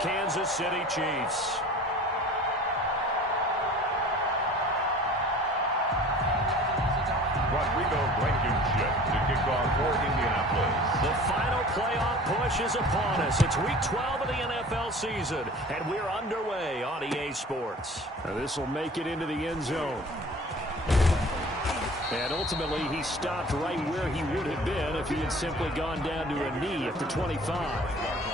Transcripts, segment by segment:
Kansas City Chiefs. Rodrigo Blankenship to kick off for Indianapolis. The final playoff push is upon us. It's week 12 of the NFL season, and we're underway on EA Sports. This will make it into the end zone. And ultimately, he stopped right where he would have been if he had simply gone down to a knee at the 25.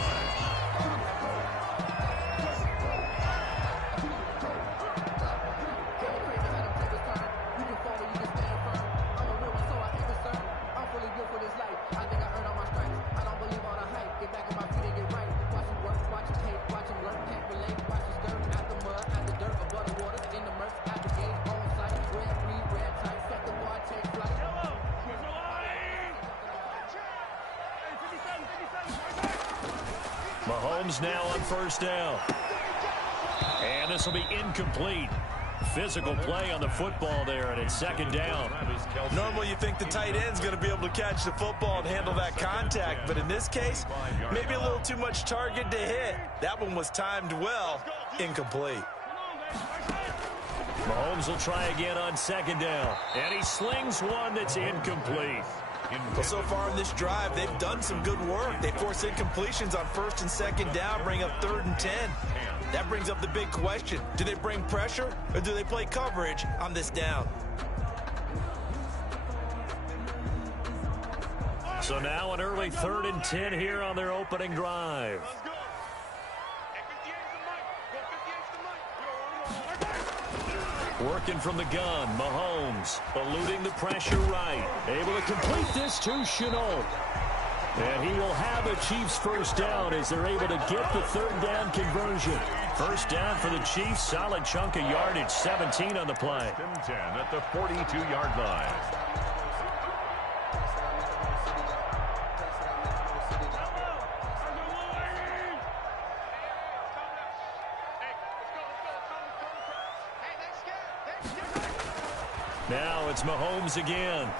Mahomes now on first down. And this will be incomplete. Physical play on the football there, and it's second down. Normally you think the tight end's going to be able to catch the football and handle that contact, but in this case, maybe a little too much target to hit. That one was timed well. Incomplete. Mahomes will try again on second down, and he slings one that's incomplete. Well, so far in this drive, they've done some good work. They force incompletions on first and second down, bring up 3rd and 10. That brings up the big question. Do they bring pressure, or do they play coverage on this down? So now an early 3rd and 10 here on their opening drive. Working from the gun, Mahomes eluding the pressure right. Able to complete this to Shenault. And he will have a Chiefs first down as they're able to get the 3rd down conversion. First down for the Chiefs, solid chunk of yardage, 17 on the play. 10 at the 42-yard line. Now it's Mahomes again.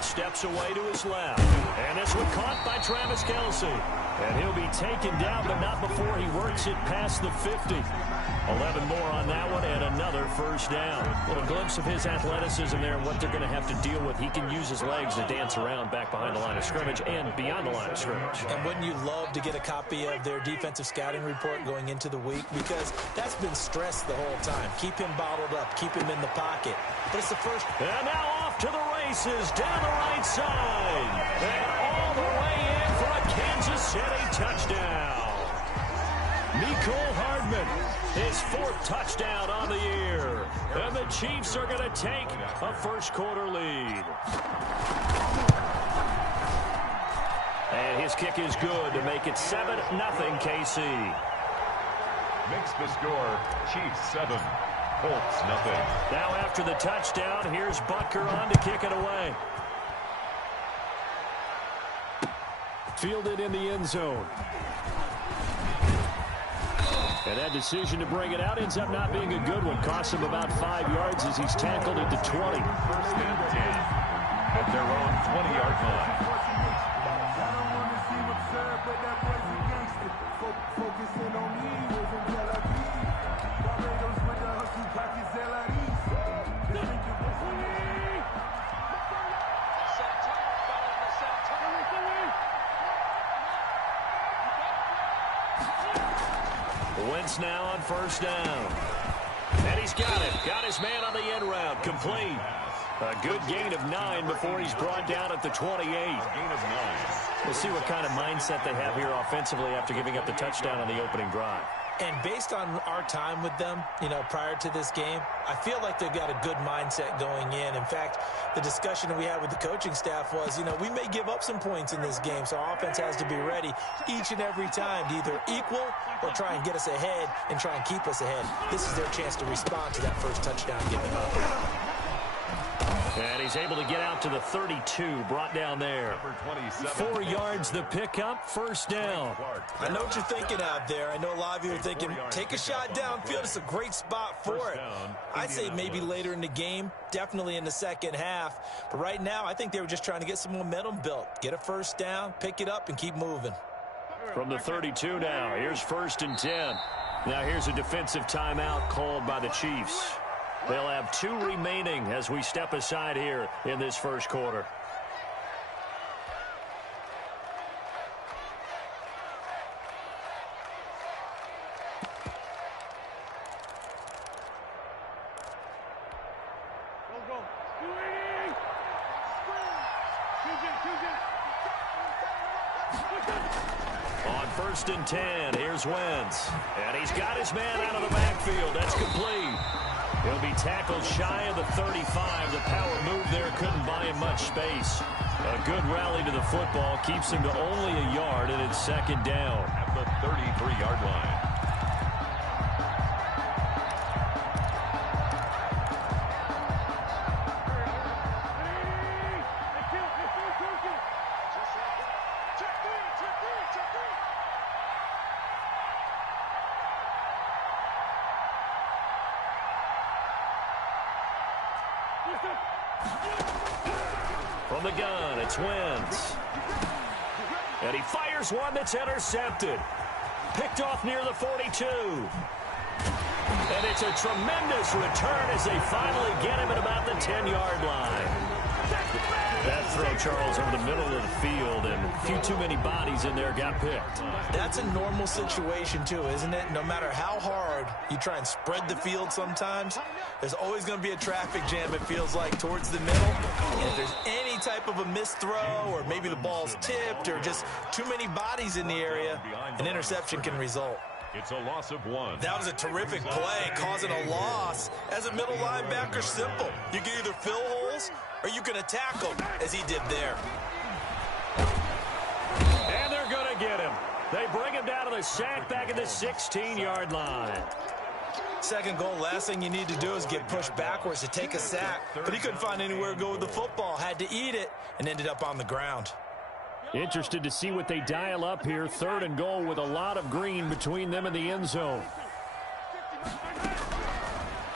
Steps away to his left. And this one caught by Travis Kelce. And he'll be taken down, but not before he works it past the 50. 11 more on that one and another first down. A little glimpse of his athleticism there and what they're going to have to deal with. He can use his legs to dance around back behind the line of scrimmage and beyond the line of scrimmage. And wouldn't you love to get a copy of their defensive scouting report going into the week? Because that's been stressed the whole time. Keep him bottled up. Keep him in the pocket. But it's the first. And now off to the races down the right side. And all the way in for a Kansas City touchdown. Mecole Hardman, his 4th touchdown on the year. And the Chiefs are going to take a first-quarter lead. And his kick is good to make it 7-0 KC. Makes the score Chiefs 7, Colts nothing. Now after the touchdown, here's Butker on to kick it away. Fielded in the end zone. And that decision to bring it out ends up not being a good one. Costs him about 5 yards as he's tackled at the 20. First and 10 at their own 20-yard line. Wentz now on first down. And he's got it. Got his man on the end route. Complete. A good gain of 9 before he's brought down at the 28. Gain of 9. We'll see what kind of mindset they have here offensively after giving up the touchdown on the opening drive. And based on our time with them, prior to this game, I feel like they've got a good mindset going in. In fact, the discussion that we had with the coaching staff was, we may give up some points in this game, so our offense has to be ready each and every time to either equal or try and get us ahead and try and keep us ahead. This is their chance to respond to that first touchdown given up. And he's able to get out to the 32, brought down there. 4 yards the pickup, first down. I know what you're thinking out there. I know a lot of you are thinking, take a shot downfield. It's a great spot for it. I'd say maybe later in the game, definitely in the second half. But right now, I think they were just trying to get some momentum built. Get a first down, pick it up, and keep moving. From the 32 now, here's 1st and 10. Now here's a defensive timeout called by the Chiefs. They'll have 2 remaining as we step aside here in this first quarter. On 1st and 10, here's Wentz. And he's got his man out of the backfield. That's complete. He'll be tackled shy of the 35. The power move there couldn't buy him much space. A good rally to the football keeps him to only a yard, and it's 2nd down. At the 33-yard line. From the gun, it's Wentz. And he fires one that's intercepted. Picked off near the 42. And it's a tremendous return as they finally get him at about the 10-yard line. That throw, Charles, over the middle of the field, and a few too many bodies in there got picked. That's a normal situation, too, isn't it? No matter how hard you try and spread the field sometimes, there's always going to be a traffic jam, it feels like, towards the middle. And if there's any type of a missed throw, or maybe the ball's tipped, or just too many bodies in the area, an interception can result. It's a loss of 1. That was a terrific play, causing a loss. As a middle linebacker, simple. You can either fill holes or you can attack them, as he did there. And they're going to get him. They bring him down to the sack back at the 16-yard line. 2nd goal, last thing you need to do is get pushed backwards to take a sack. But he couldn't find anywhere to go with the football, had to eat it, and ended up on the ground. Interested to see what they dial up here. 3rd and goal with a lot of green between them and the end zone.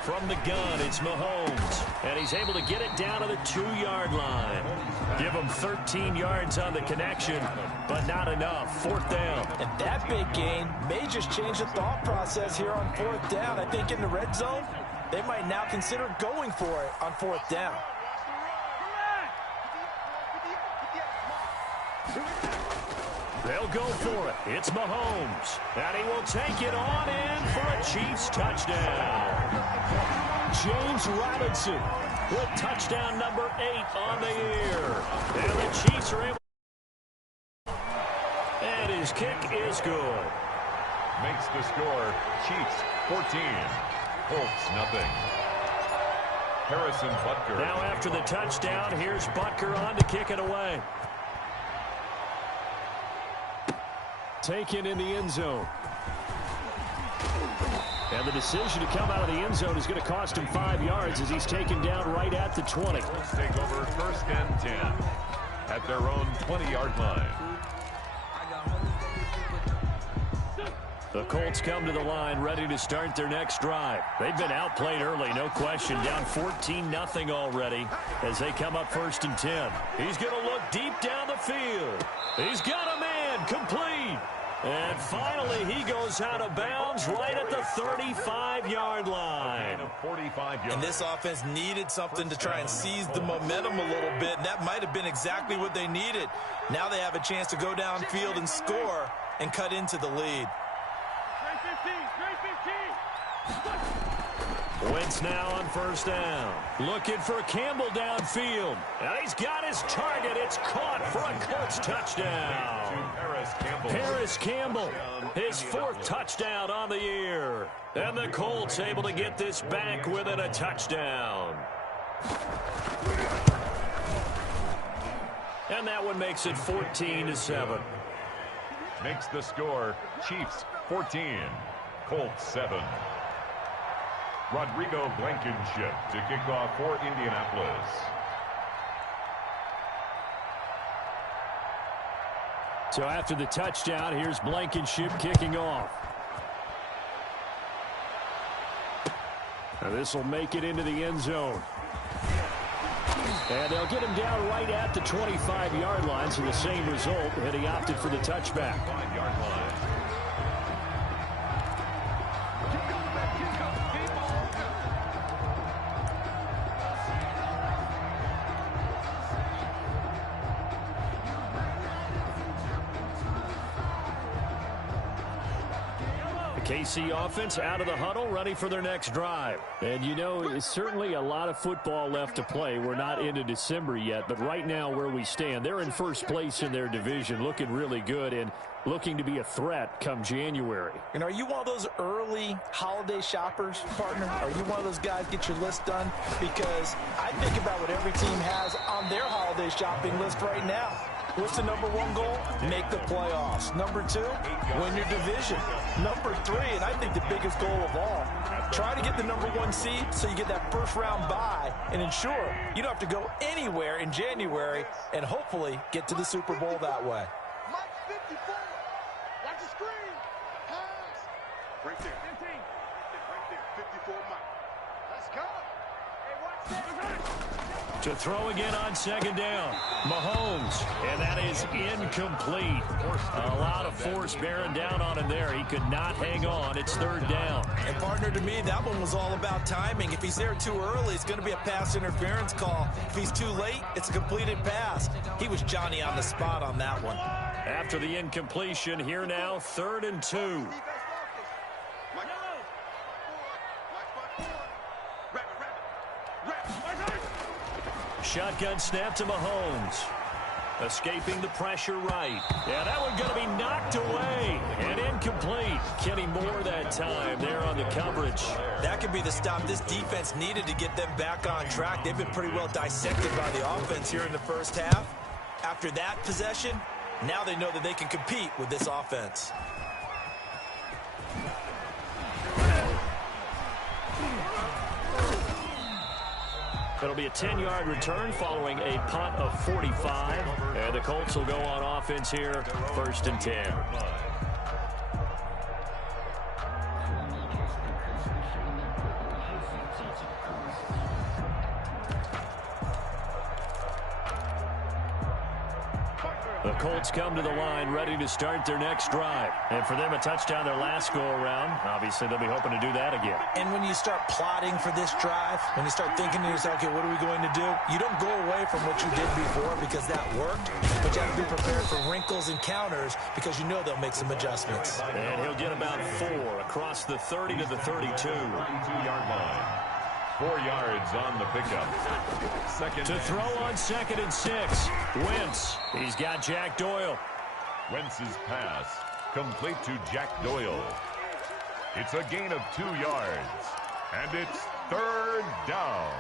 From the gun, it's Mahomes. And he's able to get it down to the 2-yard line. Give him 13 yards on the connection, but not enough. 4th down. And that big gain may just change the thought process here on 4th down. I think in the red zone, they might now consider going for it on 4th down. They'll go for it. It's Mahomes. And he will take it on in for a Chiefs touchdown. James Robinson with touchdown number 8 on the year. And the Chiefs are able. And his kick is good. Makes the score Chiefs 14. Colts nothing. Harrison Butker. Now after the touchdown, here's Butker on to kick it away. Taken in the end zone. And the decision to come out of the end zone is going to cost him 5 yards as he's taken down right at the 20. Colts take over 1st and 10 at their own 20-yard line. The Colts come to the line ready to start their next drive. They've been outplayed early, no question. Down 14-0 already as they come up 1st and 10. He's going to look deep down the field. He's got a man complete. And finally, he goes out of bounds right at the 35-yard line. And this offense needed something to try and seize the momentum a little bit, and that might have been exactly what they needed. Now they have a chance to go downfield and score and cut into the lead. Wentz now on 1st down. Looking for Campbell downfield. And he's got his target. It's caught for a Colts touchdown. Paris Campbell, his 4th touchdown on the year. And the Colts able to get this back within a touchdown. And that one makes it 14-7. Makes the score Chiefs 14, Colts 7. Rodrigo Blankenship to kick off for Indianapolis. So after the touchdown, here's Blankenship kicking off. Now this will make it into the end zone. And they'll get him down right at the 25-yard line, so the same result, and he opted for the touchback. 5-yard line. KC offense out of the huddle, ready for their next drive. And, you know, it's certainly a lot of football left to play. We're not into December yet, but right now where we stand, they're in first place in their division, looking really good and looking to be a threat come January. And are you one of those early holiday shoppers, partner? Are you one of those guys get your list done? Because I think about what every team has on their holiday shopping list right now. What's the number one goal? Make the playoffs. Number two, win your division. Number three, and I think the biggest goal of all, try to get the number one seed so you get that first round bye and ensure you don't have to go anywhere in January and hopefully get to the Super Bowl that way. Mike 54. Watch the screen. Pass. Right there. 15. Right there. 54 Mike. Let's go. Hey, watch that. To throw again on second down. Mahomes, and that is incomplete. A lot of force bearing down on him there. He could not hang on. It's third down. And partner, to me, that one was all about timing. If he's there too early, it's going to be a pass interference call. If he's too late, it's a completed pass. He was Johnny on the spot on that one. After the incompletion, here now, 3rd and 2. Shotgun snap to Mahomes. Escaping the pressure right. Yeah, that one going to be knocked away and incomplete. Kenny Moore that time there on the coverage. That could be the stop this defense needed to get them back on track. They've been pretty well dissected by the offense here in the first half. After that possession, now they know that they can compete with this offense. It'll be a 10-yard return following a punt of 45. And the Colts will go on offense here, 1st and 10. The Colts come to the line ready to start their next drive. And for them, a touchdown their last go-around. Obviously, they'll be hoping to do that again. And when you start plotting for this drive, when you start thinking to yourself, okay, what are we going to do? You don't go away from what you did before because that worked, but you have to be prepared for wrinkles and counters because you know they'll make some adjustments. And he'll get about 4 across the 30 to the 32. 32-yard line. 4 yards on the pickup. Second to throw on 2nd and 6. Wentz. He's got Jack Doyle. Wentz's pass complete to Jack Doyle. It's a gain of 2 yards. And it's 3rd down.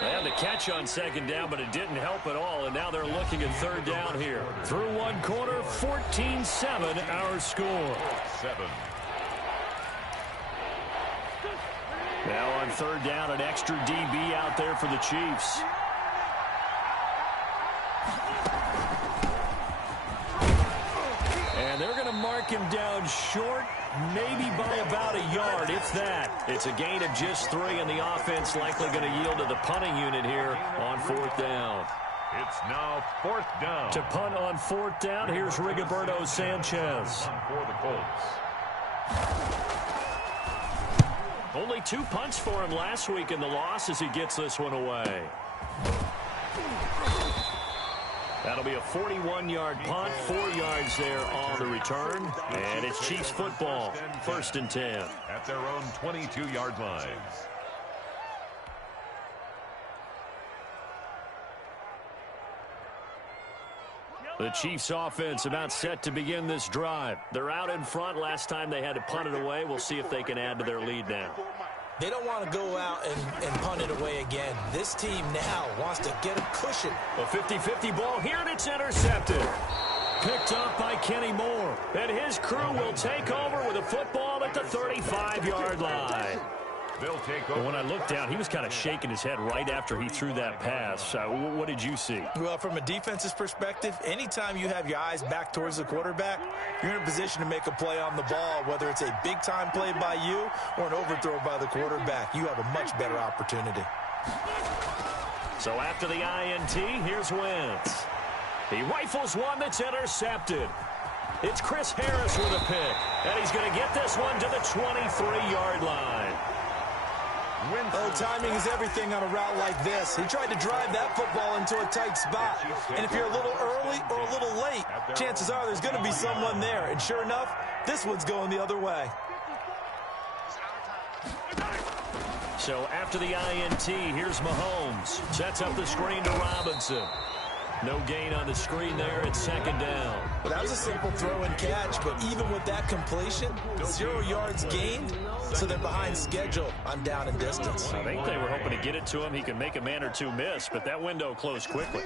They had the catch on 2nd down, but it didn't help at all. And now they're looking at 3rd down here. Through one quarter, 14-7 our score. 7. Now on 3rd down, an extra DB out there for the Chiefs. And they're going to mark him down short, maybe by about a yard, if that. It's a gain of just 3, and the offense likely going to yield to the punting unit here on 4th down. It's now 4th down. To punt on 4th down, here's Rigoberto Sanchez. For the Colts. Only 2 punts for him last week in the loss as he gets this one away. That'll be a 41-yard punt, 4 yards there on the return. And it's Chiefs football, 1st and 10. At their own 22-yard line. The Chiefs offense about set to begin this drive. They're out in front. Last time they had to punt it away. We'll see if they can add to their lead now. They don't want to go out and punt it away again. This team now wants to get a cushion. A 50-50 ball here, and it's intercepted. Picked up by Kenny Moore. And his crew will take over with a football at the 35-yard line. They'll take over. When I looked down, he was kind of shaking his head right after he threw that pass. What did you see? Well, from a defense's perspective, anytime you have your eyes back towards the quarterback, you're in a position to make a play on the ball, whether it's a big-time play by you or an overthrow by the quarterback. You have a much better opportunity. So after the INT, here's Wentz. He rifles one that's intercepted. It's Chris Harris with a pick, and he's going to get this one to the 23-yard line. Oh, timing is everything on a route like this. He tried to drive that football into a tight spot. And if you're a little early or a little late, chances are there's going to be someone there. And sure enough, this one's going the other way. So after the INT, here's Mahomes. Sets up the screen to Robinson. No gain on the screen there. It's second down. Well, that was a simple throw and catch, but even with that completion, 0 yards gained, so they're behind schedule on down and distance. I think they were hoping to get it to him. He could make a man or two miss, but that window closed quickly.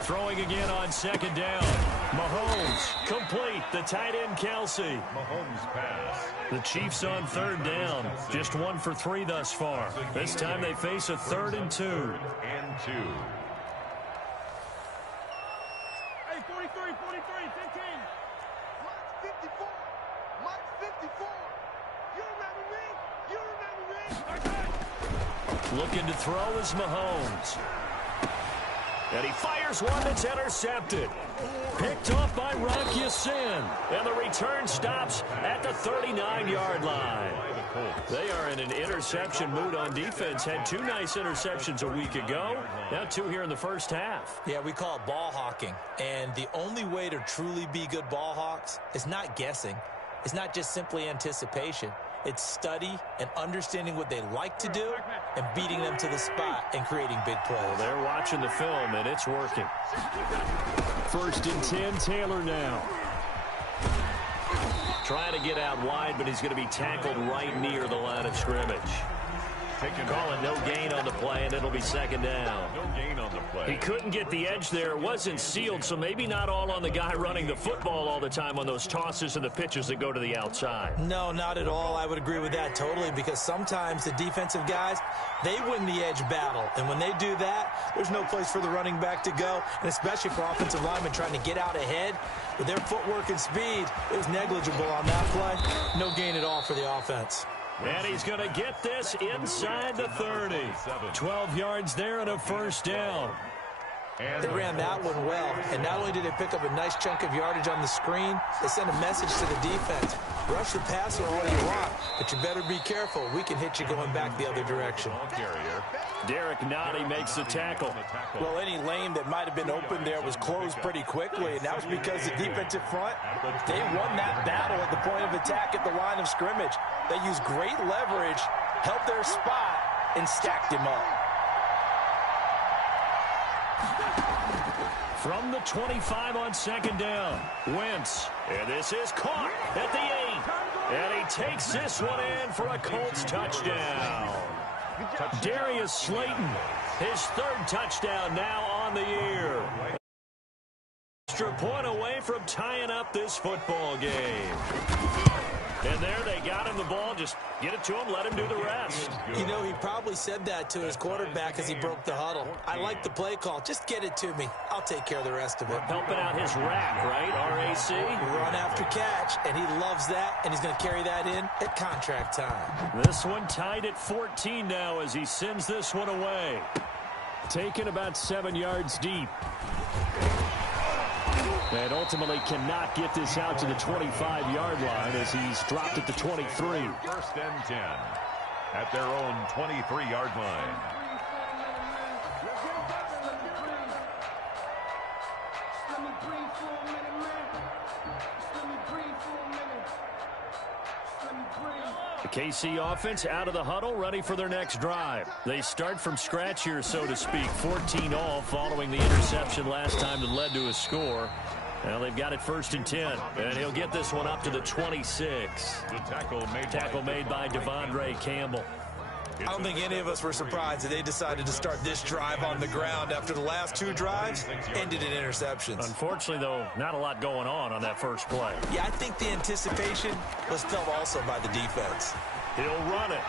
Throwing again on second down. Mahomes complete. The tight end Kelce. Mahomes pass. The Chiefs on third down. Just 1 for 3 thus far. This time they face a 3rd and 2. And 2. Hey, 43, 15. Mike 54. Mike 54. You remember me? Looking to throw is Mahomes. And he fires one that's intercepted. Picked off by Rock Ya-Sin. And the return stops at the 39-yard line. They are in an interception mood on defense. Had 2 nice interceptions a week ago. Now 2 here in the first half. Yeah, we call it ball hawking. And the only way to truly be good ball hawks is not guessing. It's not just simply anticipation. It's study and understanding what they like to do and beating them to the spot and creating big plays. Well, they're watching the film, and it's working. 1st and 10, Taylor now. Trying to get out wide, but he's going to be tackled right near the line of scrimmage. Call it no gain on the play, and it'll be second down. No gain on the play. He couldn't get the edge there. It wasn't sealed, so maybe not all on the guy running the football all the time on those tosses and the pitches that go to the outside. No, not at all. I would agree with that totally, because sometimes the defensive guys, they win the edge battle. And when they do that, there's no place for the running back to go, and especially for offensive linemen trying to get out ahead. With their footwork and speed, it was negligible on that play. No gain at all for the offense. And he's going to get this inside the 30. 12 yards there and a first down. They ran that one well, and not only did they pick up a nice chunk of yardage on the screen, they sent a message to the defense. Rush the passer all you want, but you better be careful. We can hit you going back the other direction. Derek Nottie makes the tackle. Well, any lane that might have been open there was closed pretty quickly, and that was because the defensive front, they won that battle at the point of attack at the line of scrimmage. They used great leverage, held their spot, and stacked him up. From the 25 on second down, Wentz. And this is caught at the 8. And he takes this one in for a Colts touchdown. Darius Slayton, his 3rd touchdown now on the year. Extra point away from tying up this football game. And there they got him the ball. Just get it to him, let him do the rest. You know, he probably said that to his quarterback as he broke the huddle. I like the play call. Just get it to me. I'll take care of the rest of it. Helping out his rack, right? RAC. Run after catch, and he loves that, and he's going to carry that in at contract time. This one tied at 14 now as he sends this one away. Taken about 7 yards deep. And ultimately cannot get this out to the 25-yard line as he's dropped at the 23. 1st and 10 at their own 23-yard line. The KC offense out of the huddle, ready for their next drive. They start from scratch here, so to speak. 14-all following the interception last time that led to a score. Well, they've got it 1st and 10, and he'll get this one up to the 26. The Tackle made by Devondre Campbell. I don't think any of us were surprised that they decided to start this drive on the ground after the last 2 drives ended in interceptions. Unfortunately, though, not a lot going on that first play. Yeah, I think the anticipation was felt also by the defense. He'll run it.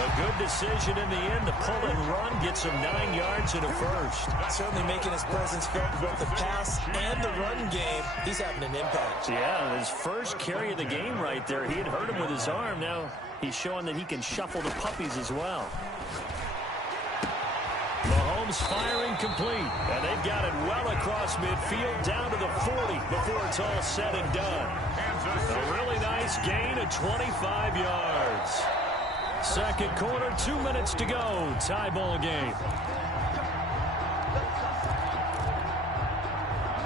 A good decision in the end to pull and run, get some 9 yards and a first. Certainly making his presence felt in both the pass and the run game. He's having an impact. Yeah, his first carry of the game right there. He had hurt him with his arm. Now he's showing that he can shuffle the puppies as well. Mahomes firing complete. And they've got it well across midfield down to the 40 before it's all said and done. A really nice gain of 25 yards. Second quarter, 2 minutes to go. Tie ball game.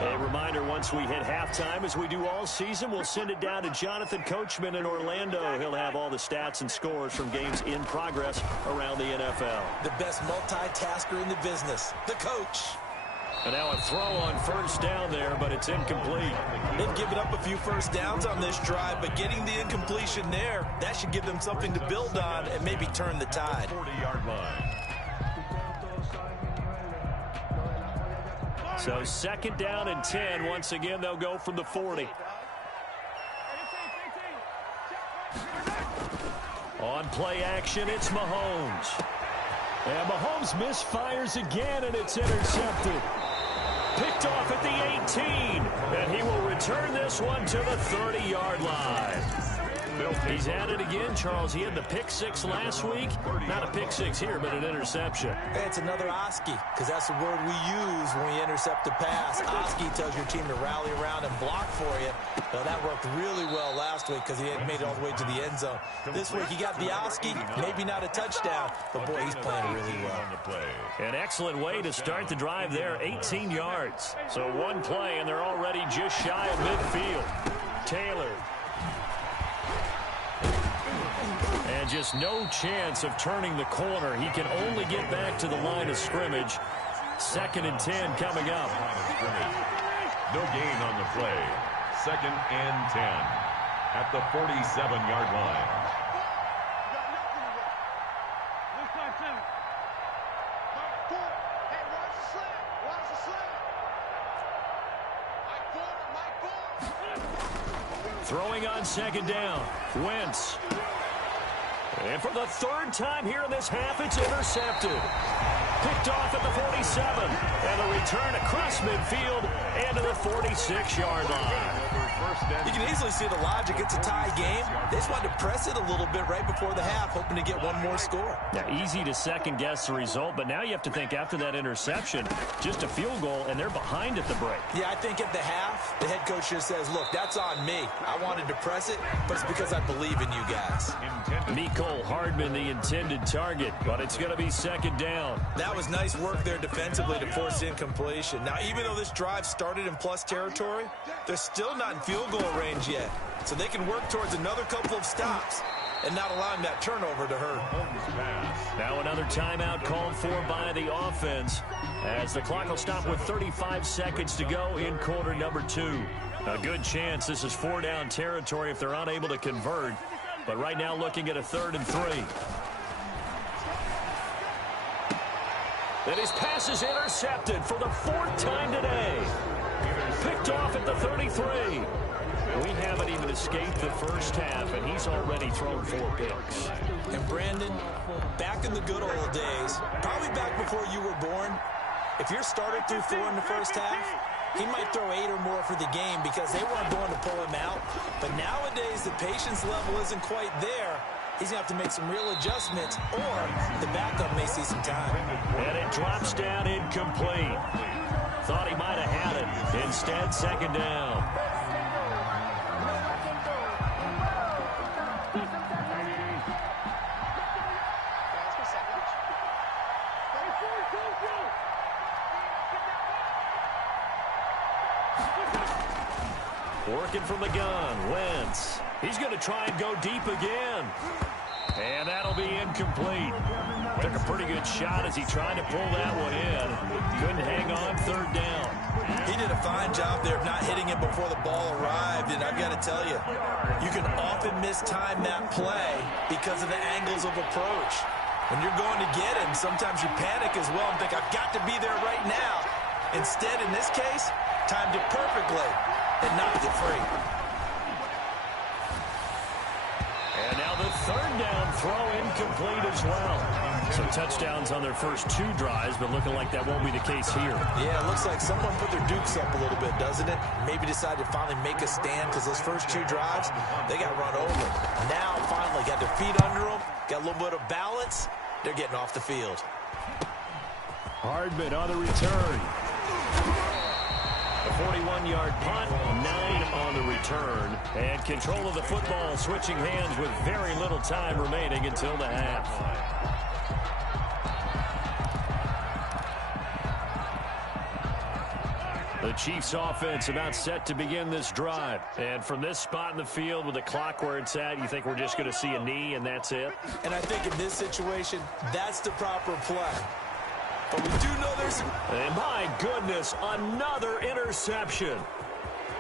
A reminder, once we hit halftime, as we do all season, we'll send it down to Jonathan Coachman in Orlando. He'll have all the stats and scores from games in progress around the NFL. The best multitasker in the business, the coach. And now a throw on first down there, but it's incomplete. They've given up a few first downs on this drive, but getting the incompletion there, that should give them something to build on and maybe turn the tide. 40-yard line. So second down and 10. Once again, they'll go from the 40. On play action, it's Mahomes. And Mahomes misfires again, and it's intercepted. Picked off at the 18, and he will return this one to the 30-yard line. He's at it again, Charles. He had the pick six last week. Not a pick six here, but an interception. It's another Oski, because that's the word we use when we intercept a pass. Oski tells your team to rally around and block for you. Well, that worked really well last week because he hadn't made it all the way to the end zone. This week he got the Oski, maybe not a touchdown, but boy, he's playing really well. An excellent way to start the drive there, 18 yards. So one play, and they're already just shy of midfield. Taylor. And just no chance of turning the corner. He can only get back to the line of scrimmage. Second and 10 coming up. No gain on the play. Second and 10 at the 47-yard line. Throwing on second down. Wentz. And for the third time here in this half, it's intercepted. Picked off at the 47. And a return across midfield and to the 46-yard line. You can easily see the logic. It's a tie game. They just wanted to press it a little bit right before the half, hoping to get one more score. Yeah, easy to second-guess the result, but now you have to think after that interception, just a field goal, and they're behind at the break. Yeah, I think at the half, the head coach just says, look, that's on me. I wanted to press it, but it's because I believe in you guys. Mecole Hardman, the intended target, but it's going to be second down. That was nice work there defensively to force incompletion. Now, even though this drive started in plus territory, they're still not in field goal range yet. So they can work towards another couple of stops and not allowing that turnover to hurt. Now another timeout called for by the offense as the clock will stop with 35 seconds to go in quarter number 2. A good chance this is 4-down territory if they're unable to convert. But right now looking at a 3rd and 3. And his pass is intercepted for the 4th time today. Picked off at the 33. We haven't even escaped the first half, and he's already thrown 4 picks. And Brandon, back in the good old days, probably back before you were born, if your starter threw 4 in the first half, he might throw 8 or more for the game because they weren't going to pull him out. But nowadays, the patience level isn't quite there. He's going to have to make some real adjustments, or the backup may see some time. And it drops down incomplete. Thought he might have had it. Instead, second down. Working from the gun, Wentz. He's going to try and go deep again. And that'll be incomplete. Took a pretty good shot as he tried to pull that one in. Couldn't hang on, 3rd down. He did a fine job there of not hitting it before the ball arrived. And I've got to tell you, you can often mistime that play because of the angles of approach. When you're going to get him, sometimes you panic as well and think, I've got to be there right now. Instead, in this case, timed it perfectly and knocked it free. And now the 3rd down throw incomplete as well. So touchdowns on their first 2 drives, but looking like that won't be the case here. Yeah, it looks like someone put their dukes up a little bit, doesn't it? Maybe decided to finally make a stand because those first 2 drives, they got run over. Now, finally, got their feet under them, got a little bit of balance. They're getting off the field. Hardman on the return. A 41-yard punt, 9 on the return. And control of the football switching hands with very little time remaining until the half. The Chiefs offense about set to begin this drive. And from this spot in the field with the clock where it's at, you think we're just going to see a knee and that's it? And I think in this situation, that's the proper play. But we do know there's... And my goodness, another interception.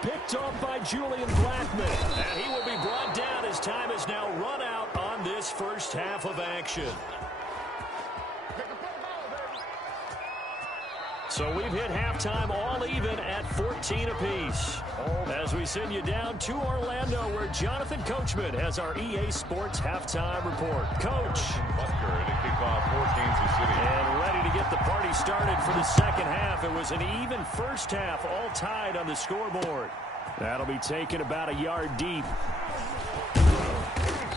Picked off by Julian Blackmon. And he will be brought down as time is now run out on this first half of action. So we've hit halftime all even at 14 apiece. As we send you down to Orlando, where Jonathan Coachman has our EA Sports halftime report. Coach. Butker to kick off for Kansas City. And ready to get the party started for the second half. It was an even first half, all tied on the scoreboard. That'll be taken about a yard deep.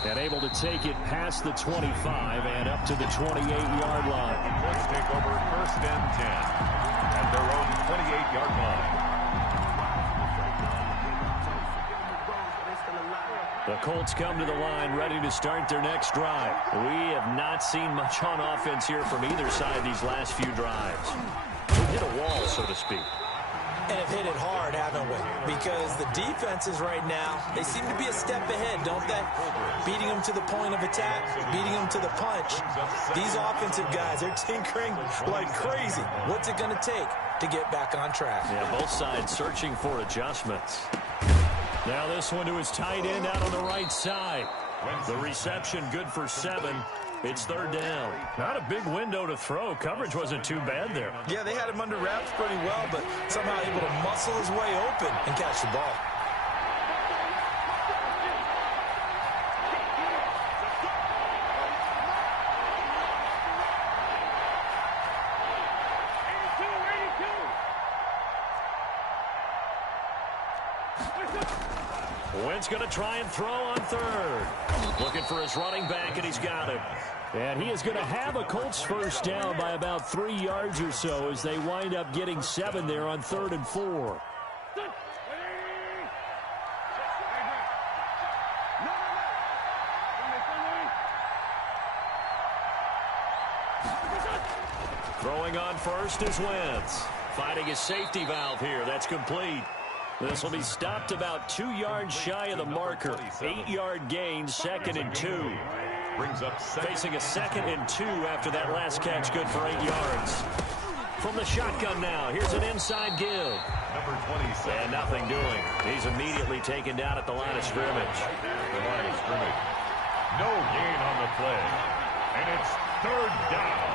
And able to take it past the 25 and up to the 28-yard line. Let's take over 1st and 10 at their own 28-yard line. The Colts come to the line ready to start their next drive. We have not seen much on offense here from either side these last few drives. We hit a wall, so to speak. And have hit it hard, haven't we? Because the defenses right now, they seem to be a step ahead, don't they? Beating them to the point of attack, beating them to the punch. These offensive guys, they're tinkering like crazy. What's it going to take to get back on track? Yeah, both sides searching for adjustments. Now this one to his tight end out on the right side. The reception good for 7. It's 3rd down. Not a big window to throw. Coverage wasn't too bad there. Yeah, they had him under wraps pretty well, but somehow able to muscle his way open and catch the ball. Wentz going to try and throw on 3rd. Looking for his running back, and he's got it. And he is going to have a Colts first down by about 3 yards or so as they wind up getting 7 there on 3rd and 4. Throwing on first is Wentz. Finding his safety valve here. That's complete. This will be stopped about 2 yards shy of the marker. 8-yard gain, 2nd and 2. Brings up facing a 2nd and 2 after that last catch, good for 8 yards. From the shotgun now, here's an inside give. Number 27. And nothing doing. He's immediately taken down at the line of scrimmage. The line of scrimmage. No gain on the play. And it's 3rd down.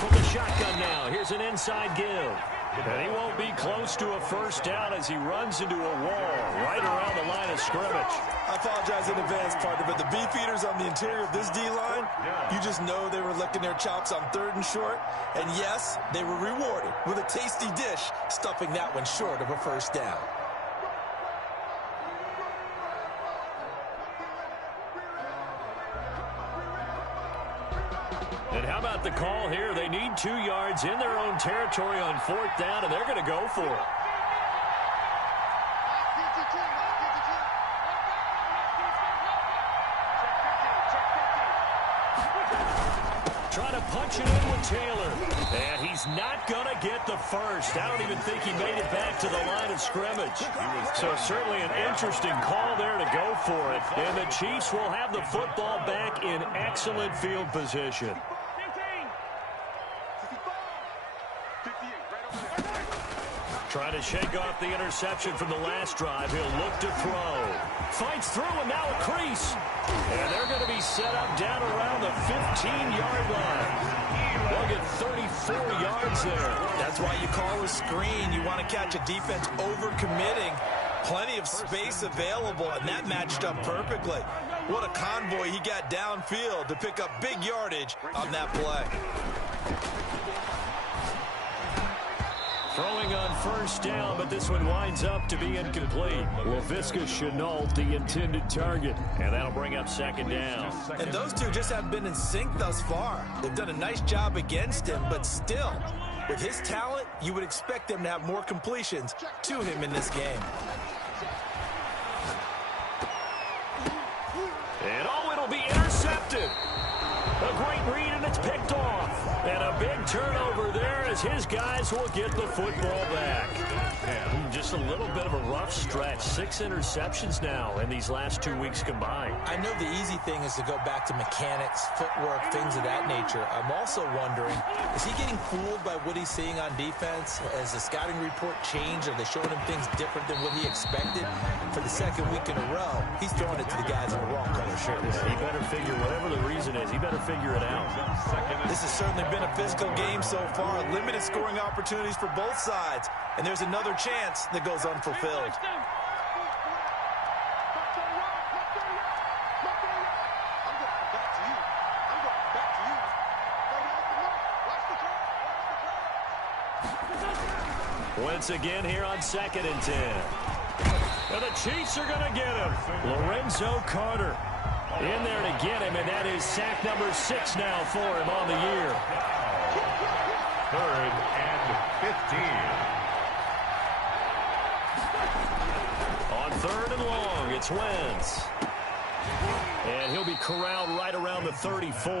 From the shotgun now, here's an inside give. And he won't be close to a first down as he runs into a wall right around the line of scrimmage. I apologize in advance, partner, but the beefeaters on the interior of this D-line, you just know they were licking their chops on 3rd and short. And yes, they were rewarded with a tasty dish, stuffing that one short of a first down. And how about the call here? They need 2 yards in their own territory on 4th down, and they're going to go for it. Trying to punch it in with Taylor. And he's not going to get the first. I don't even think he made it back to the line of scrimmage. So certainly an interesting call there to go for it. And the Chiefs will have the football back in excellent field position. Trying to shake off the interception from the last drive. He'll look to throw. Fights through, and now a crease. And they're going to be set up down around the 15-yard line. They'll get 34 yards there. That's why you call a screen. You want to catch a defense overcommitting. Plenty of space available, and that matched up perfectly. What a convoy he got downfield to pick up big yardage on that play. Throwing on first down, but this one winds up to be incomplete. Laviska Shenault, the intended target, and that'll bring up second down. And those two just haven't been in sync thus far. They've done a nice job against him, but still, with his talent, you would expect them to have more completions to him in this game. And it'll be intercepted. A great read, and it's picked off. And a big turnover there as his guys will get the football back. Just a little bit of a rough stretch. 6 interceptions now in these last 2 weeks combined. I know the easy thing is to go back to mechanics, footwork, things of that nature. I'm also wondering, is he getting fooled by what he's seeing on defense? Has the scouting report changed? Are they showing him things different than what he expected? For the second week in a row, he's throwing it to the guys in the wrong color shirts. Yeah, he better figure, whatever the reason is, he better figure it out. This has certainly been a physical game so far. Limited scoring opportunities for both sides. And there's another chance that goes unfulfilled. Once again here on 2nd and 10. And the Chiefs are going to get him. Lorenzo Carter in there to get him, and that is sack number 6 now for him on the year. 3rd and 15. On 3rd and long, it's Wentz. And he'll be corralled right around the 34.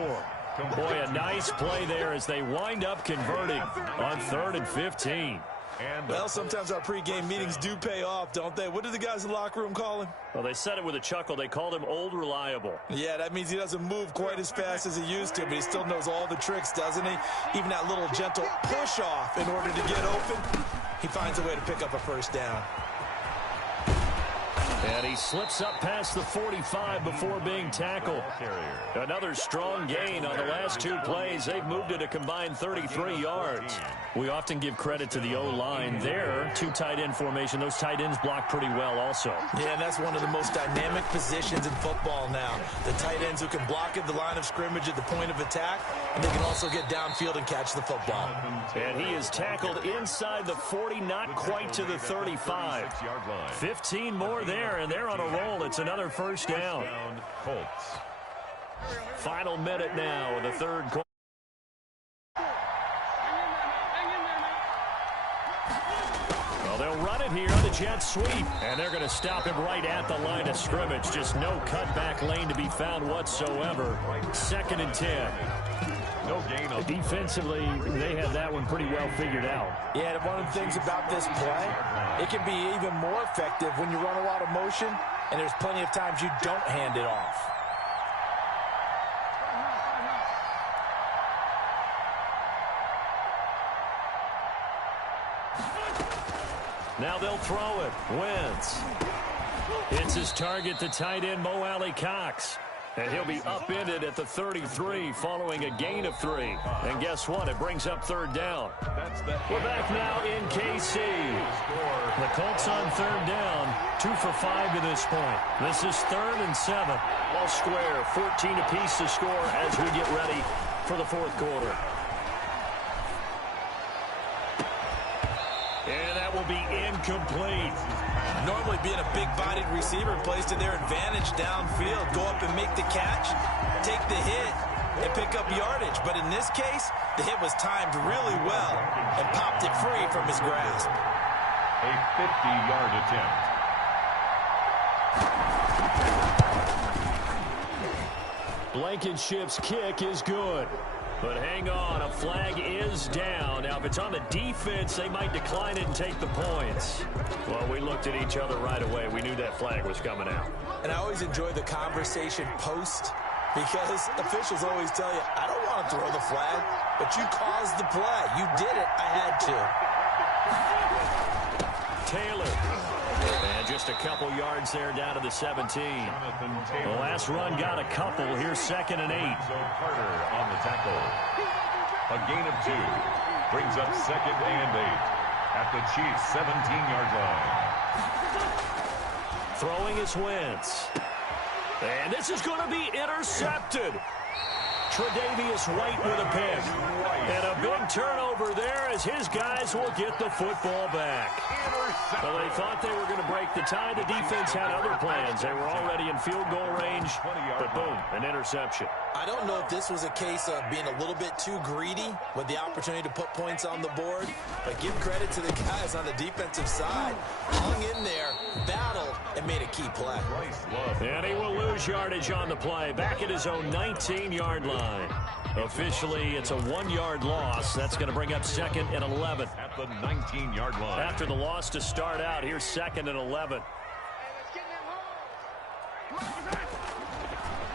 Boy, a nice play there as they wind up converting on 3rd and 15. Well, sometimes our pregame meetings do pay off, don't they? What did the guys in the locker room call him? Well, they said it with a chuckle. They called him Old Reliable. Yeah, that means he doesn't move quite as fast as he used to, but he still knows all the tricks, doesn't he? Even that little gentle push-off in order to get open, he finds a way to pick up a first down. And he slips up past the 45 before being tackled. Another strong gain on the last 2 plays. They've moved it a combined 33 yards. We often give credit to the O-line there. 2 tight end formation. Those tight ends block pretty well also. Yeah, and that's one of the most dynamic positions in football now. The tight ends who can block at the line of scrimmage at the point of attack, and they can also get downfield and catch the football. And he is tackled inside the 40, not quite to the 35. 15 more there, and they're on a roll. It's another first down. Colts. Final minute now of the 3rd quarter. Well, they'll run it here on the jet sweep, and they're going to stop him right at the line of scrimmage. Just no cutback lane to be found whatsoever. 2nd and 10. No gain on defensively, they have that one pretty well figured out. Yeah, and one of the things about this play, it can be even more effective when you run a lot of motion, and there's plenty of times you don't hand it off. Now they'll throw it. Wentz. It's his target, the tight end, Mo Alley-Cox. And he'll be upended at the 33 following a gain of 3. And guess what? It brings up 3rd down. We're back now in KC. The Colts on 3rd down. 2 for 5 to this point. This is 3rd and 7. All square. 14 apiece to score as we get ready for the 4th quarter. And that will be incomplete. Normally being a big-bodied receiver plays to their advantage downfield. Go up and make the catch, take the hit, and pick up yardage. But in this case, the hit was timed really well and popped it free from his grasp. A 50-yard attempt. Blankenship's kick is good. But hang on, a flag is down. Now, if it's on the defense, they might decline it and take the points. Well, we looked at each other right away. We knew that flag was coming out. And I always enjoy the conversation post because officials always tell you, I don't want to throw the flag, but you caused the play. You did it. I had to. Taylor. And just a couple yards there down to the 17. The last run got a couple. Here's 2nd and 8. Carter on the tackle. A gain of 2 brings up 2nd and 8 at the Chiefs' 17-yard line. Throwing is Wentz. And this is going to be intercepted. Tre'Davious White with a pick. And a big turnover there as his guys will get the football back. Well, they thought they were going to break the tie. The defense had other plans. They were already in field goal range, but boom, an interception. I don't know if this was a case of being a little bit too greedy with the opportunity to put points on the board, but give credit to the guys on the defensive side. Hung in there, battled, and made a key play. And he will lose yardage on the play, back at his own 19-yard line. Officially, it's a 1-yard loss. That's going to bring up 2nd and 11. At the 19-yard line. After the loss to start out, here's 2nd and 11.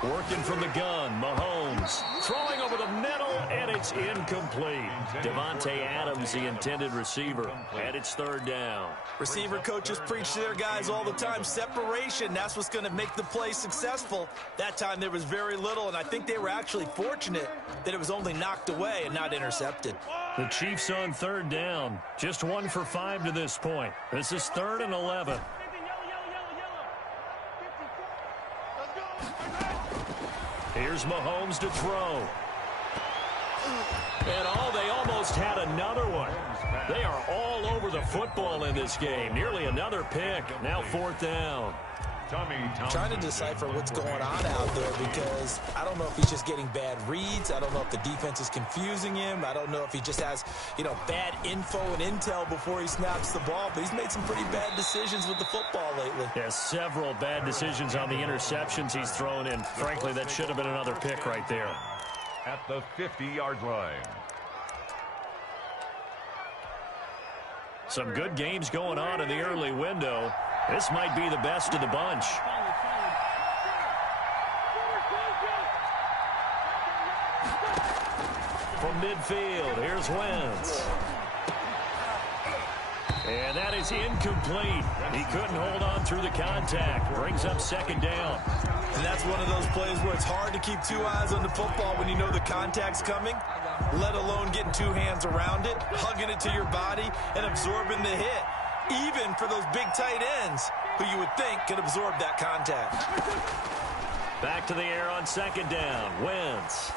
Working from the gun, Mahomes throwing over the middle, and it's incomplete. Davante Adams, the intended receiver, and it's 3rd down. Receiver coaches preach to their guys all the time. Separation, that's what's going to make the play successful. That time there was very little, and I think they were actually fortunate that it was only knocked away and not intercepted. The Chiefs on 3rd down. Just 1 for 5 to this point. This is 3rd and 11. Here's Mahomes to throw. And they almost had another one. They are all over the football in this game. Nearly another pick. Now 4th down. I'm trying to decipher what's going on out there because I don't know if he's just getting bad reads. I don't know if the defense is confusing him. I don't know if he just has, bad info and intel before he snaps the ball. But he's made some pretty bad decisions with the football lately. Yeah, several bad decisions on the interceptions he's thrown in. Frankly, that should have been another pick right there. At the 50-yard line. Some good games going on in the early window. This might be the best of the bunch. From midfield, here's Wentz. And that is incomplete. He couldn't hold on through the contact. Brings up 2nd down. And that's one of those plays where it's hard to keep 2 eyes on the football when you know the contact's coming, let alone getting 2 hands around it, hugging it to your body, and absorbing the hit. Even for those big tight ends who you would think could absorb that contact. Back to the air on 2nd down. Wentz.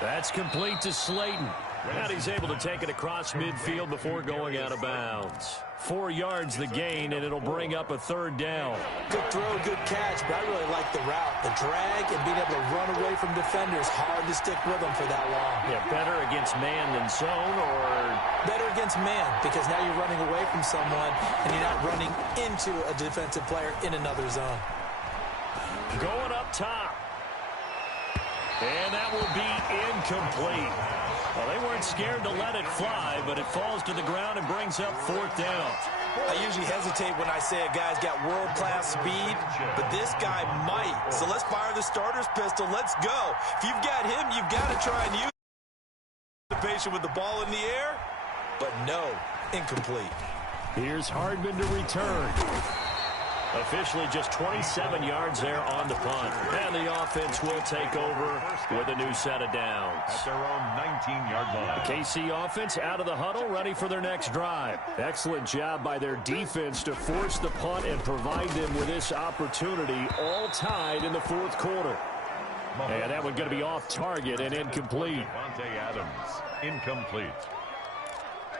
That's complete to Slayton. And he's able to take it across midfield before going out of bounds. 4 yards the gain, and it'll bring up a 3rd down. Good throw, good catch, but I really like the route. The drag and being able to run away from defenders, hard to stick with them for that long. Yeah, better against man than zone, or better against man, because now you're running away from someone, and you're not running into a defensive player in another zone. Going up top. And that will be incomplete. Well, they weren't scared to let it fly, but it falls to the ground and brings up 4th down. I usually hesitate when I say a guy's got world-class speed, but this guy might. So let's fire the starter's pistol. Let's go. If you've got him, you've got to try and use the patient with the ball in the air. But no, incomplete. Here's Hardman to return. Officially just 27 yards there on the punt. And the offense will take over with a new set of downs. At their own 19-yard line. The KC offense out of the huddle, ready for their next drive. Excellent job by their defense to force the punt and provide them with this opportunity, all tied in the 4th quarter. And that one going to be off target and incomplete. Davante Adams, incomplete.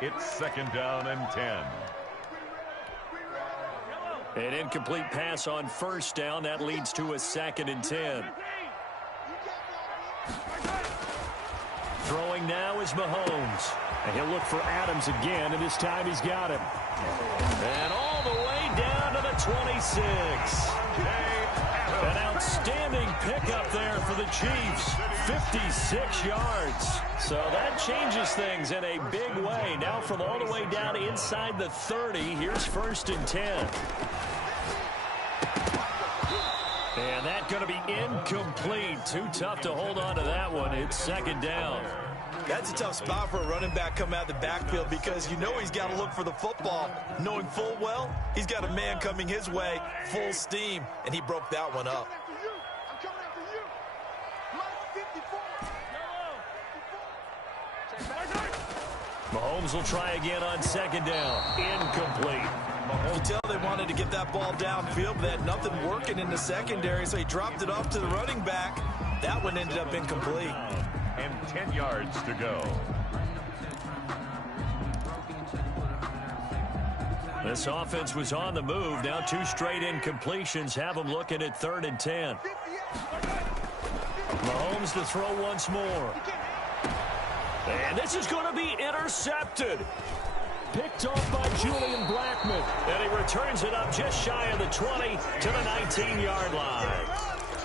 It's 2nd down and 10. An incomplete pass on 1st down. That leads to a 2nd and 10. Throwing now is Mahomes. And he'll look for Adams again, and this time he's got him. And all the way down to the 26. An outstanding pickup there for the Chiefs. 56 yards. So that changes things in a big way. Now from all the way down inside the 30, here's 1st and 10. And that's going to be incomplete. Too tough to hold on to that one. It's 2nd down. That's a tough spot for a running back coming out of the backfield because you know he's got to look for the football, knowing full well he's got a man coming his way, full steam, and he broke that one up. Mahomes will try again on second down. Incomplete. You can tell they wanted to get that ball downfield, but they had nothing working in the secondary, so he dropped it off to the running back. That one ended up incomplete. And 10 yards to go. This offense was on the move. Now 2 straight incompletions have them looking at 3rd and 10. Mahomes to throw once more. And this is going to be intercepted. Picked off by Julian Blackmon. And he returns it up just shy of the 20 to the 19-yard line.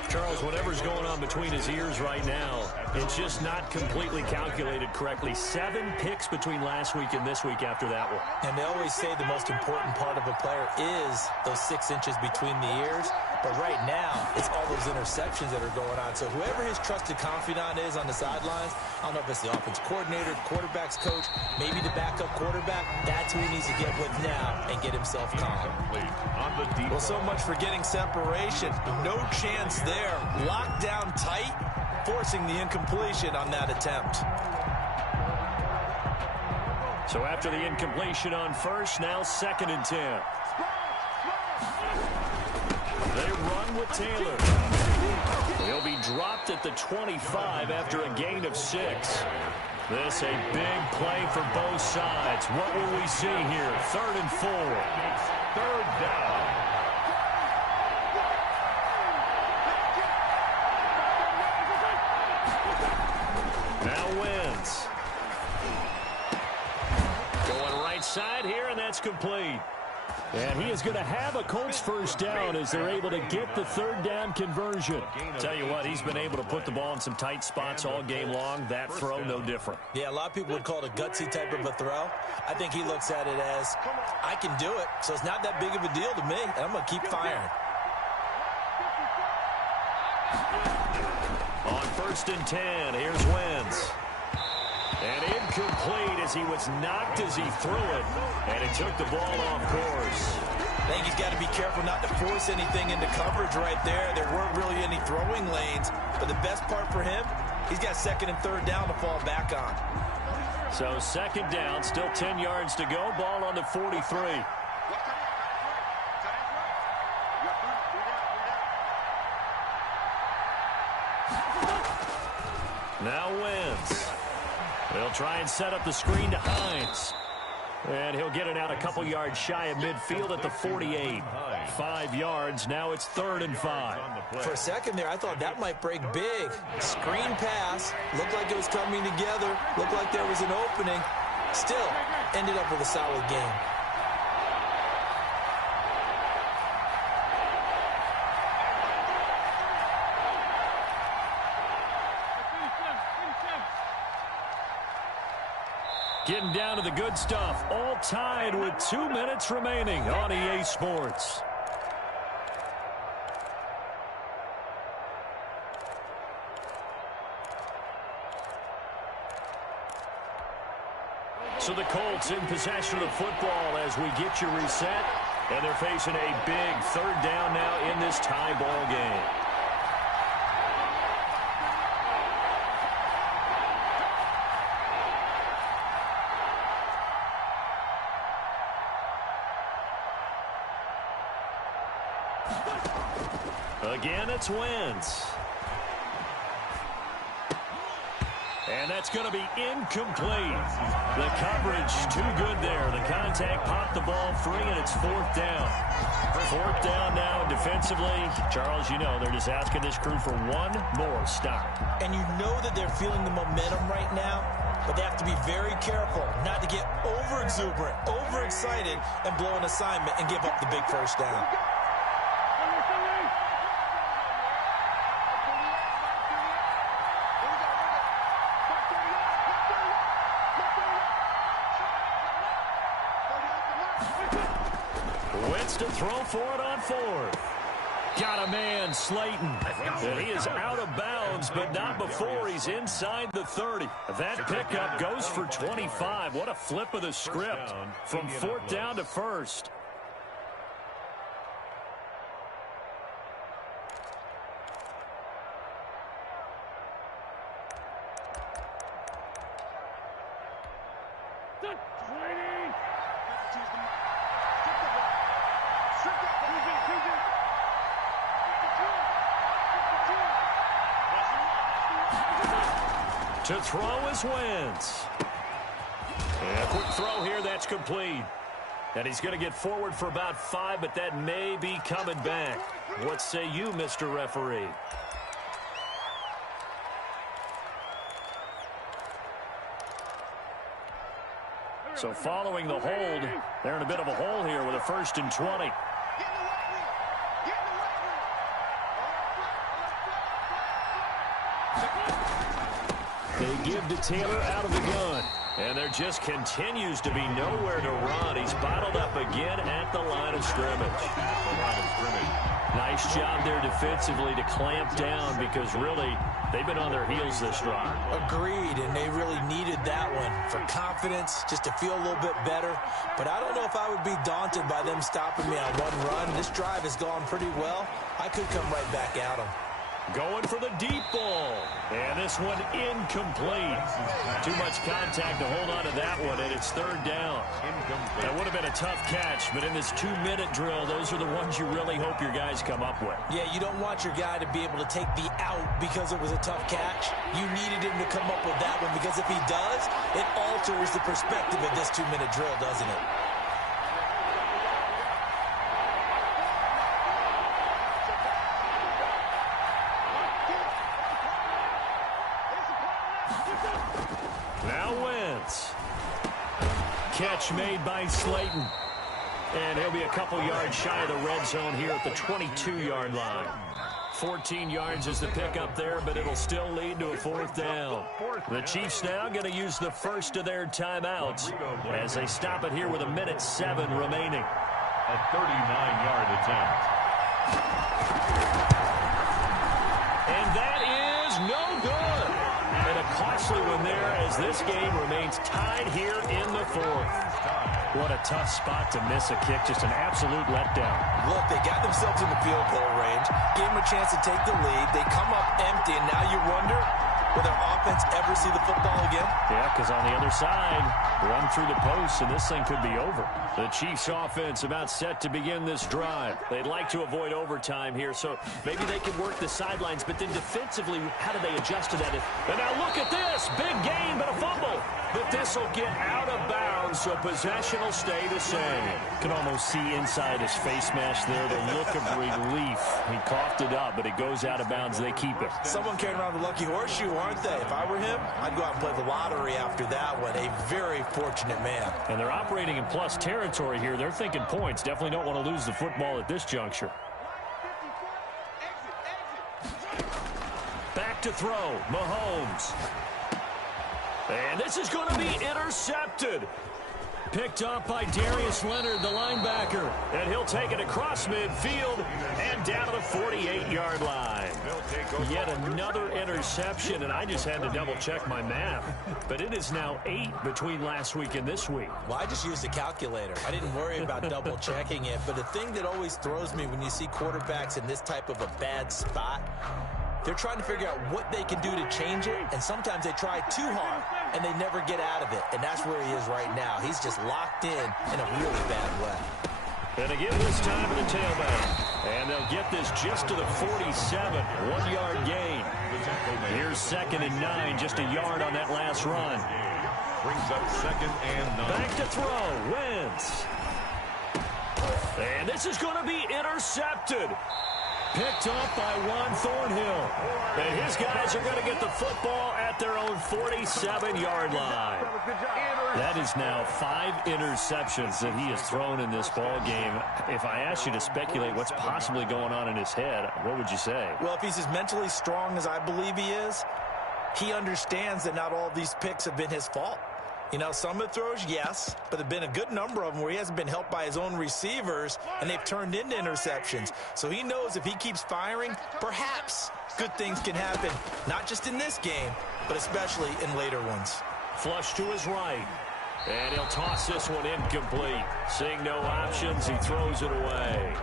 Charles, whatever's going on between his ears right now, it's just not completely calculated correctly. 7 picks between last week and this week after that one. And they always say the most important part of a player is those 6 inches between the ears. But right now, it's all those interceptions that are going on. So whoever his trusted confidant is on the sidelines, I don't know if it's the offense coordinator, quarterback's coach, maybe the backup quarterback, that's who he needs to get with now and get himself calm. Well, so much for getting separation. No chance there. Locked down tight, forcing the incompletion on that attempt. So after the incompletion on first, now 2nd and 10. They run with Taylor. He'll be dropped at the 25 after a gain of 6. This a big play for both sides. What will we see here? 3rd and 4. It's 3rd down. Now Wentz. Going right side here, and that's complete. And he is going to have a Colts first down as they're able to get the 3rd down conversion. Tell you what, he's been able to put the ball in some tight spots all game long. That throw, no different. Yeah, a lot of people would call it a gutsy type of a throw. I think he looks at it as, I can do it, so it's not that big of a deal to me, and I'm going to keep firing. On 1st and 10, here's Wentz. And incomplete as he was knocked as he threw it. And it took the ball off course. I think he's got to be careful not to force anything into coverage right there. There weren't really any throwing lanes. But the best part for him, he's got 2nd and 3rd down to fall back on. So 2nd down, still 10 yards to go. Ball on the 43. Now Wentz. They'll try and set up the screen to Hines. And he'll get it out a couple yards shy of midfield at the 48. 5 yards. Now it's 3rd and 5. For a second there, I thought that might break big. Screen pass. Looked like it was coming together. Looked like there was an opening. Still, ended up with a solid game. Getting down to the good stuff. All tied with 2 minutes remaining on EA Sports. So the Colts in possession of the football as we get you reset. And they're facing a big 3rd down now in this tie ball game. Again, it's Wentz. And that's going to be incomplete. The coverage too good there. The contact popped the ball free, and it's 4th down. 4th down now defensively. Charles, you know, they're just asking this crew for one more stop. And you know that they're feeling the momentum right now, but they have to be very careful not to get over-exuberant, over-excited, and blow an assignment and give up the big first down. Wentz to throw for it on 4th. Got a man, Slayton. And he is out of bounds, but not before he's inside the 30. That pickup goes for 25. What a flip of the script from 4th down to 1st. To throw is Wentz. And a quick throw here, that's complete. And he's going to get forward for about 5, but that may be coming back. What say you, Mr. Referee? So following the hold, they're in a bit of a hole here with a 1st and 20. They give to Taylor out of the gun. And there just continues to be nowhere to run. He's bottled up again at the line of scrimmage. Nice job there defensively to clamp down because really they've been on their heels this drive. Agreed, and they really needed that one for confidence, just to feel a little bit better. But I don't know if I would be daunted by them stopping me on one run. This drive has gone pretty well. I could come right back at them. Going for the deep ball. And this one incomplete. Too much contact to hold on to that one, and it's 3rd down. That would have been a tough catch, but in this 2-minute drill, those are the ones you really hope your guys come up with. Yeah, you don't want your guy to be able to take the out because it was a tough catch. You needed him to come up with that one because if he does, it alters the perspective of this 2-minute drill, doesn't it? Catch made by Slayton. And he'll be a couple yards shy of the red zone here at the 22-yard line. 14 yards is the pickup there, but it'll still lead to a 4th down. The Chiefs now going to use the first of their timeouts as they stop it here with 1:07 remaining. A 39-yard attempt. And that is no good. And a costly one there as this game remains tied here in the 4th. What a tough spot to miss a kick. Just an absolute letdown. Look, they got themselves in the field goal range, gave them a chance to take the lead. They come up empty, and now you wonder, will their offense ever see the football again? Yeah, because on the other side, run through the post, and this thing could be over. The Chiefs offense about set to begin this drive. They'd like to avoid overtime here, so maybe they can work the sidelines, but then defensively, how do they adjust to that? And now look at this. Big gain, but a fumble. But this will get out of bounds, so possession will stay the same. Can almost see inside his face mask there, the look of relief. He coughed it up, but it goes out of bounds. They keep it. Someone carrying around the lucky horseshoe, aren't they? If I were him, I'd go out and play the lottery after that one. A very fortunate man. And they're operating in plus territory here. They're thinking points. Definitely don't want to lose the football at this juncture. Back to throw. Mahomes. And this is going to be intercepted. Picked up by Darius Leonard, the linebacker. And he'll take it across midfield and down to the 48-yard line. Yet another interception, and I just had to double-check my math. But it is now 8 between last week and this week. Well, I just used a calculator. I didn't worry about double-checking it. But the thing that always throws me when you see quarterbacks in this type of a bad spot, they're trying to figure out what they can do to change it, and sometimes they try too hard, and they never get out of it. And that's where he is right now. He's just locked in a really bad way. And again this time to the tailback. And they'll get this just to the 47, 1-yard gain. Here's 2nd and 9, just a yard on that last run. Brings up 2nd and 9. Back to throw, Wentz. And this is going to be intercepted. Picked up by Juan Thornhill. And his guys are going to get the football at their own 47-yard line. That is now 5 interceptions that he has thrown in this ball game. If I asked you to speculate what's possibly going on in his head, what would you say? Well, if he's as mentally strong as I believe he is, he understands that not all of these picks have been his fault. You know, some of the throws, yes, but there have been a good number of them where he hasn't been helped by his own receivers, and they've turned into interceptions. So he knows if he keeps firing, perhaps good things can happen, not just in this game, but especially in later ones. Flush to his right, and he'll toss this one incomplete. Seeing no options, he throws it away.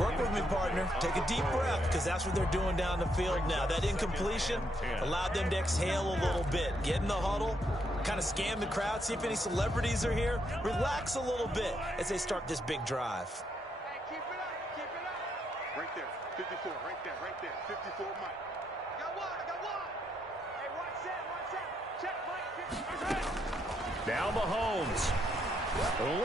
Work with me, partner. Take a deep breath, because that's what they're doing down the field now. That incompletion allowed them to exhale a little bit. Get in the huddle, kind of scan the crowd, see if any celebrities are here. Relax a little bit as they start this big drive. Hey, keep it up, keep it up. Right there, 54, right there, 54, Mike. I got one. Hey, watch that. Check, Mike. 50. Now Mahomes.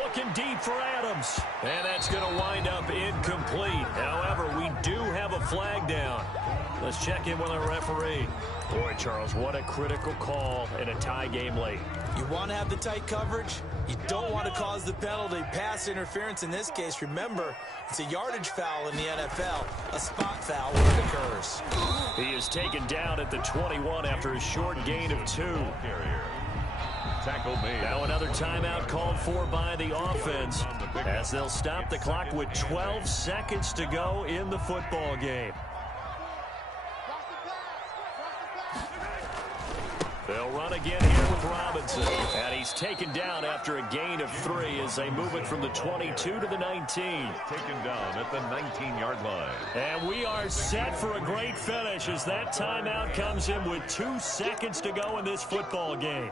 Looking deep for Adams. And that's going to wind up incomplete. However, we do have a flag down. Let's check in with our referee. Boy, Charles, what a critical call in a tie game late. You want to have the tight coverage. You don't want to cause the penalty. Pass interference in this case. Remember, it's a yardage foul in the NFL, a spot foul when it occurs. He is taken down at the 21 after a short gain of 2. Tackle made. Now another timeout called for by the offense as they'll stop the clock with 12 seconds to go in the football game. They'll run again here with Robinson. And he's taken down after a gain of 3 as they move it from the 22 to the 19. Taken down at the 19-yard line. And we are set for a great finish as that timeout comes in with 2 seconds to go in this football game.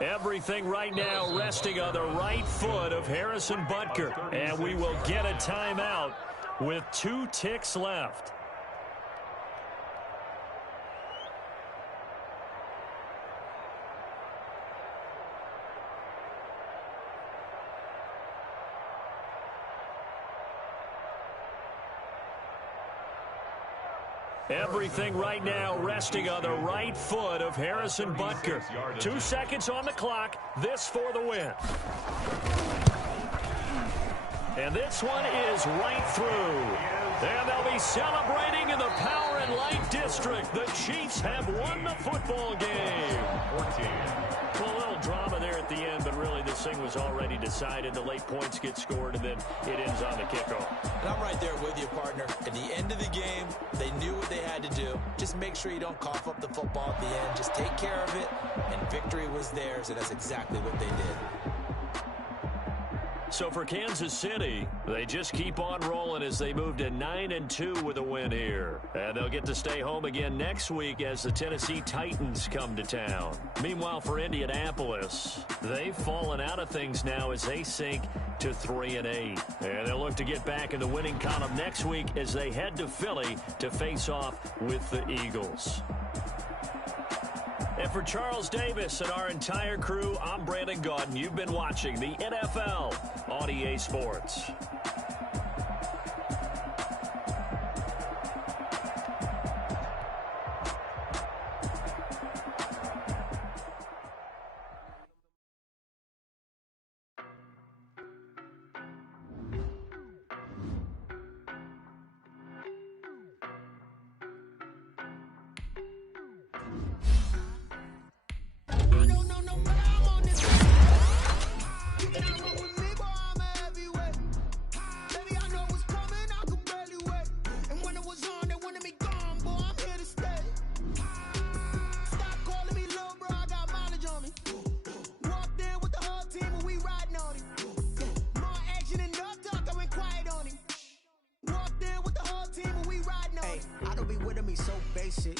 Everything right now resting on the right foot of Harrison Butker. And we will get a timeout with 2 ticks left. Everything right now resting on the right foot of Harrison Butker. 2 seconds on the clock. This for the win. And this one is right through. And they'll be celebrating in the Power and Light District. The Chiefs have won the football game. 14. Well, a little drama there at the end, but really this thing was already decided. The late points get scored, and then it ends on the kickoff. And I'm right there with you, partner. At the end of the game, they knew what they had to do. Just make sure you don't cough up the football at the end. Just take care of it, and victory was theirs, and that's exactly what they did. So for Kansas City, they just keep on rolling as they move to 9-2 with a win here. And they'll get to stay home again next week as the Tennessee Titans come to town. Meanwhile, for Indianapolis, they've fallen out of things now as they sink to 3-8. And they'll look to get back in the winning column next week as they head to Philly to face off with the Eagles. And for Charles Davis and our entire crew, I'm Brandon Gaudin. You've been watching the NFL on EA Sports.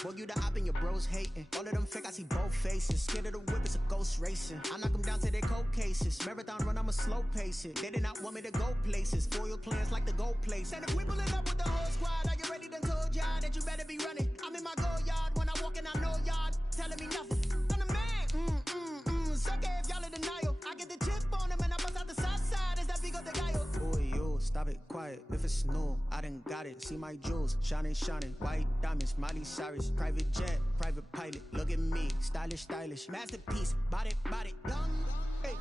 Boy, you the op and your bros hating. All of them fake, I see both faces. Scared of the whip, it's a ghost racing. I knock them down to their cold cases. Marathon run, I'ma slow pace it. They did not want me to go places. Foil plans like the gold place. And if we pulling up with the whole squad, are you ready? Done told y'all that you better be running. I'm in my go yard. When I walk in, I know y'all telling me nothing. I'm the man. Sucker if y'all in denial. I get the chip on them and I bust out the south side. Is that big of the guy? Boy, you stop it, quiet. If it's new, I done got it. See my jewels, shining, white diamonds, Miley Cyrus, private jet, private pilot. Look at me, stylish, masterpiece, body, young. Hey,